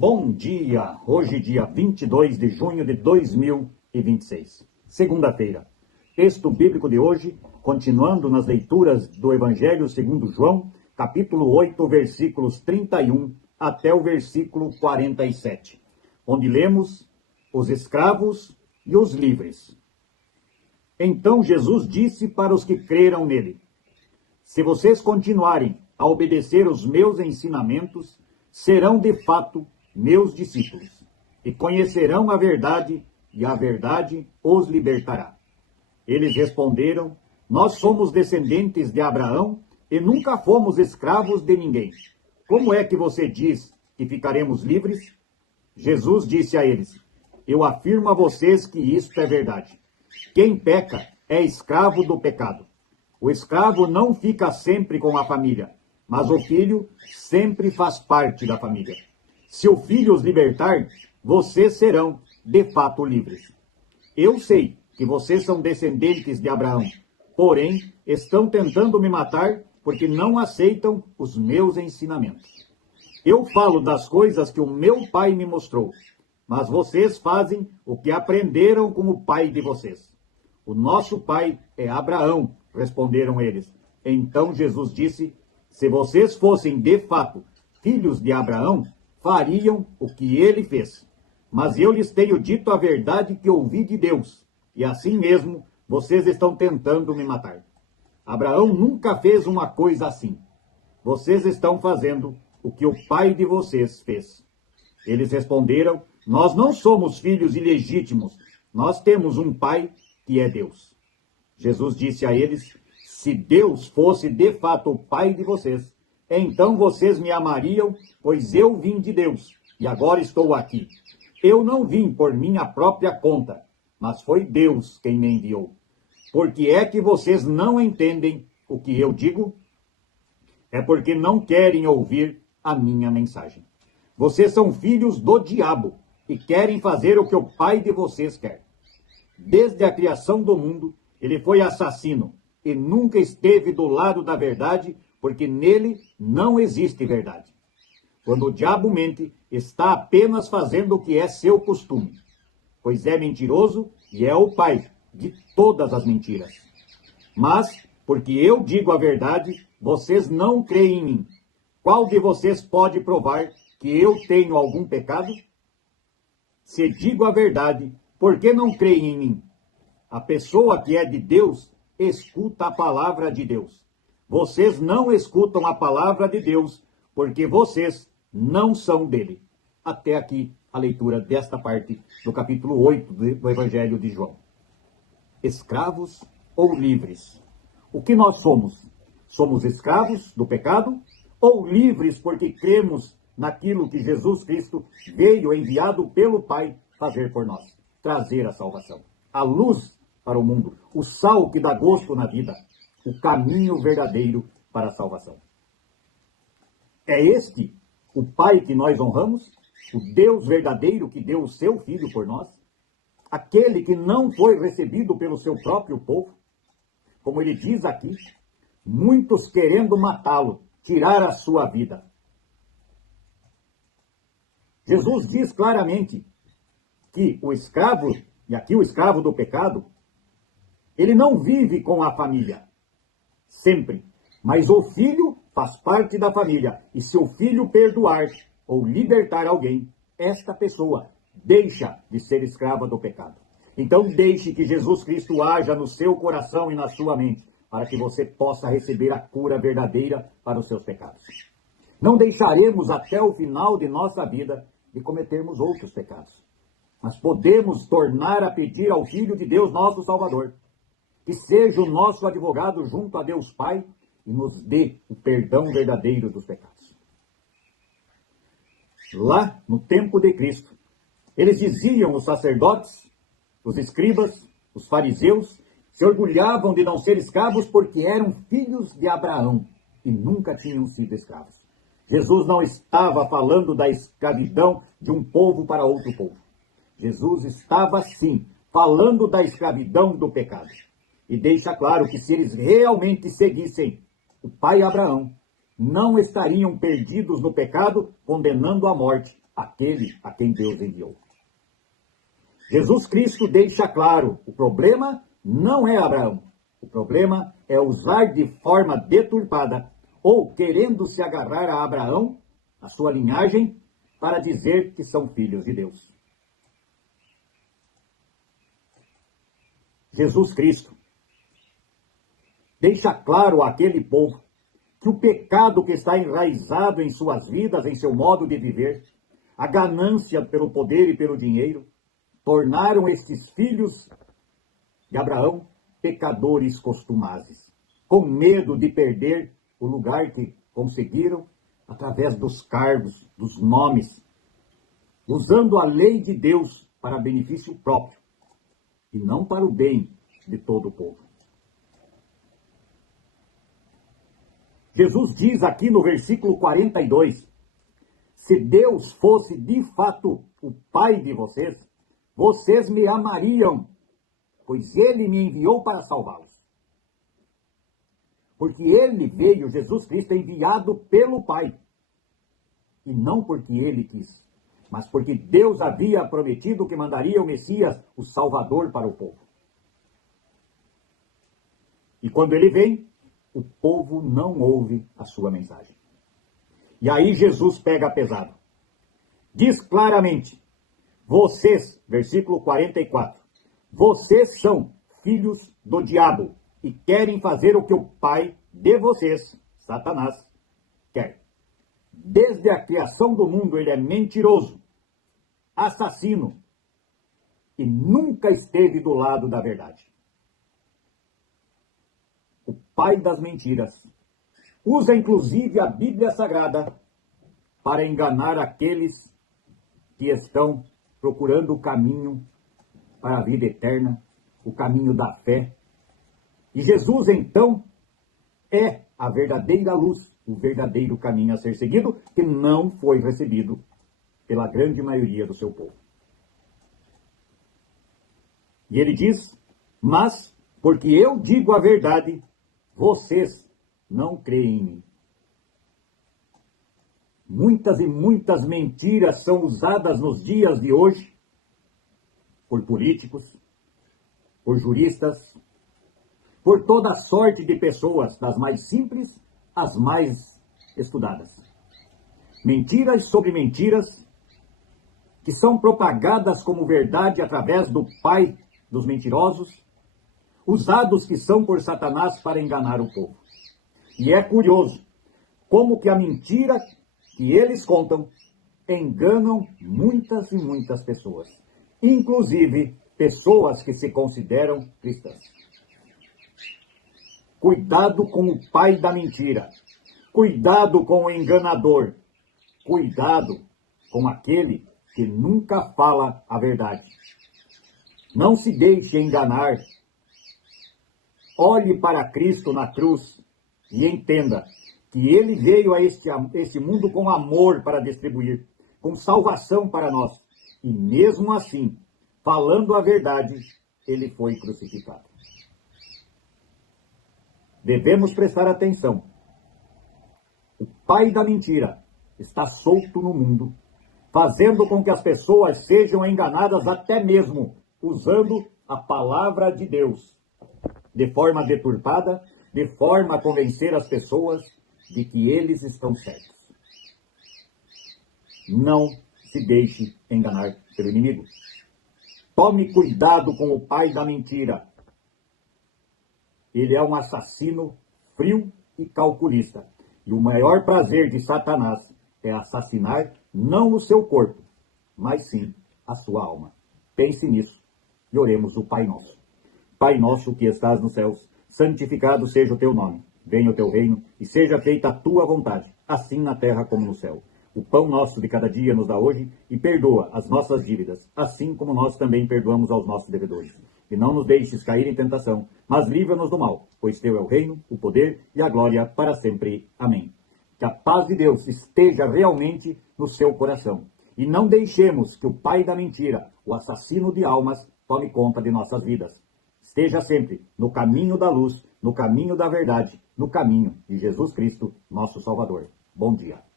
Bom dia! Hoje, dia 22 de junho de 2026, segunda-feira. Texto bíblico de hoje, continuando nas leituras do Evangelho segundo João, capítulo 8, versículos 31 até o versículo 47, onde lemos os escravos e os livres. Então Jesus disse para os que creram nele: se vocês continuarem a obedecer os meus ensinamentos, serão de fato meus discípulos, e conhecerão a verdade, e a verdade os libertará. Eles responderam: nós somos descendentes de Abraão e nunca fomos escravos de ninguém. Como é que você diz que ficaremos livres? Jesus disse a eles: eu afirmo a vocês que isto é verdade. Quem peca é escravo do pecado. O escravo não fica sempre com a família, mas o filho sempre faz parte da família. Se o filho os libertar, vocês serão, de fato, livres. Eu sei que vocês são descendentes de Abraão, porém, estão tentando me matar porque não aceitam os meus ensinamentos. Eu falo das coisas que o meu pai me mostrou, mas vocês fazem o que aprenderam com o pai de vocês. O nosso pai é Abraão, responderam eles. Então Jesus disse: se vocês fossem de fato filhos de Abraão, fariam o que ele fez. Mas eu lhes tenho dito a verdade que ouvi de Deus, e assim mesmo vocês estão tentando me matar. Abraão nunca fez uma coisa assim. Vocês estão fazendo o que o pai de vocês fez. Eles responderam: nós não somos filhos ilegítimos, nós temos um pai que é Deus. Jesus disse a eles: se Deus fosse de fato o pai de vocês, então vocês me amariam, pois eu vim de Deus, e agora estou aqui. Eu não vim por minha própria conta, mas foi Deus quem me enviou. Por que é que vocês não entendem o que eu digo? É porque não querem ouvir a minha mensagem. Vocês são filhos do diabo e querem fazer o que o pai de vocês quer. Desde a criação do mundo, ele foi assassino e nunca esteve do lado da verdade, porque nele não existe verdade. Quando o diabo mente, está apenas fazendo o que é seu costume, pois é mentiroso e é o pai de todas as mentiras. Mas, porque eu digo a verdade, vocês não creem em mim. Qual de vocês pode provar que eu tenho algum pecado? Se digo a verdade, por que não creem em mim? A pessoa que é de Deus escuta a palavra de Deus. Vocês não escutam a palavra de Deus, porque vocês não são dele. Até aqui a leitura desta parte do capítulo 8 do Evangelho de João. Escravos ou livres? O que nós somos? Somos escravos do pecado ou livres porque cremos naquilo que Jesus Cristo veio enviado pelo Pai fazer por nós? Trazer a salvação, a luz para o mundo, o sal que dá gosto na vida, o caminho verdadeiro para a salvação. É este o Pai que nós honramos? O Deus verdadeiro que deu o seu Filho por nós? Aquele que não foi recebido pelo seu próprio povo? Como ele diz aqui, muitos querendo matá-lo, tirar a sua vida. Jesus diz claramente que o escravo, e aqui o escravo do pecado, ele não vive com a família, sempre. Mas o filho faz parte da família. E se o filho perdoar ou libertar alguém, esta pessoa deixa de ser escrava do pecado. Então deixe que Jesus Cristo haja no seu coração e na sua mente, para que você possa receber a cura verdadeira para os seus pecados. Não deixaremos até o final de nossa vida de cometermos outros pecados. Mas podemos tornar a pedir ao Filho de Deus, nosso Salvador, que seja o nosso advogado junto a Deus Pai e nos dê o perdão verdadeiro dos pecados. Lá, no tempo de Cristo, eles diziam, os sacerdotes, os escribas, os fariseus, se orgulhavam de não ser escravos porque eram filhos de Abraão e nunca tinham sido escravos. Jesus não estava falando da escravidão de um povo para outro povo. Jesus estava, sim, falando da escravidão do pecado. E deixa claro que se eles realmente seguissem o pai Abraão, não estariam perdidos no pecado, condenando à morte aquele a quem Deus enviou. Jesus Cristo deixa claro, o problema não é Abraão. O problema é usar de forma deturpada ou querendo se agarrar a Abraão, a sua linhagem, para dizer que são filhos de Deus. Jesus Cristo deixa claro àquele povo que o pecado que está enraizado em suas vidas, em seu modo de viver, a ganância pelo poder e pelo dinheiro, tornaram estes filhos de Abraão pecadores costumazes, com medo de perder o lugar que conseguiram através dos cargos, dos nomes, usando a lei de Deus para benefício próprio e não para o bem de todo o povo. Jesus diz aqui no versículo 42, se Deus fosse de fato o Pai de vocês, vocês me amariam, pois Ele me enviou para salvá-los. Porque Ele veio, Jesus Cristo, enviado pelo Pai. E não porque Ele quis, mas porque Deus havia prometido que mandaria o Messias, o Salvador, para o povo. E quando Ele vem, o povo não ouve a sua mensagem. E aí Jesus pega pesado. Diz claramente, vocês, versículo 44, vocês são filhos do diabo e querem fazer o que o pai de vocês, Satanás, quer. Desde a criação do mundo ele é mentiroso, assassino e nunca esteve do lado da verdade. O pai das mentiras usa inclusive a Bíblia Sagrada para enganar aqueles que estão procurando o caminho para a vida eterna, o caminho da fé. E Jesus, então, é a verdadeira luz, o verdadeiro caminho a ser seguido, que não foi recebido pela grande maioria do seu povo. E ele diz, mas, porque eu digo a verdade, vocês não creem em mim. Muitas e muitas mentiras são usadas nos dias de hoje por políticos, por juristas, por toda sorte de pessoas, das mais simples às mais estudadas. Mentiras sobre mentiras que são propagadas como verdade através do pai dos mentirosos, usados que são por Satanás para enganar o povo. E é curioso como que a mentira que eles contam enganam muitas e muitas pessoas, inclusive pessoas que se consideram cristãs. Cuidado com o pai da mentira, cuidado com o enganador, cuidado com aquele que nunca fala a verdade. Não se deixe enganar. Olhe para Cristo na cruz e entenda que Ele veio a este mundo com amor para distribuir, com salvação para nós. E mesmo assim, falando a verdade, Ele foi crucificado. Devemos prestar atenção. O pai da mentira está solto no mundo, fazendo com que as pessoas sejam enganadas até mesmo usando a palavra de Deus, de forma deturpada, de forma a convencer as pessoas de que eles estão certos. Não se deixe enganar pelo inimigo. Tome cuidado com o pai da mentira. Ele é um assassino frio e calculista. E o maior prazer de Satanás é assassinar não o seu corpo, mas sim a sua alma. Pense nisso e oremos o Pai Nosso. Pai nosso que estás nos céus, santificado seja o teu nome. Venha o teu reino e seja feita a tua vontade, assim na terra como no céu. O pão nosso de cada dia nos dá hoje e perdoa as nossas dívidas, assim como nós também perdoamos aos nossos devedores. E não nos deixes cair em tentação, mas livra-nos do mal, pois teu é o reino, o poder e a glória para sempre. Amém. Que a paz de Deus esteja realmente no seu coração. E não deixemos que o pai da mentira, o assassino de almas, tome conta de nossas vidas. Esteja sempre no caminho da luz, no caminho da verdade, no caminho de Jesus Cristo, nosso Salvador. Bom dia.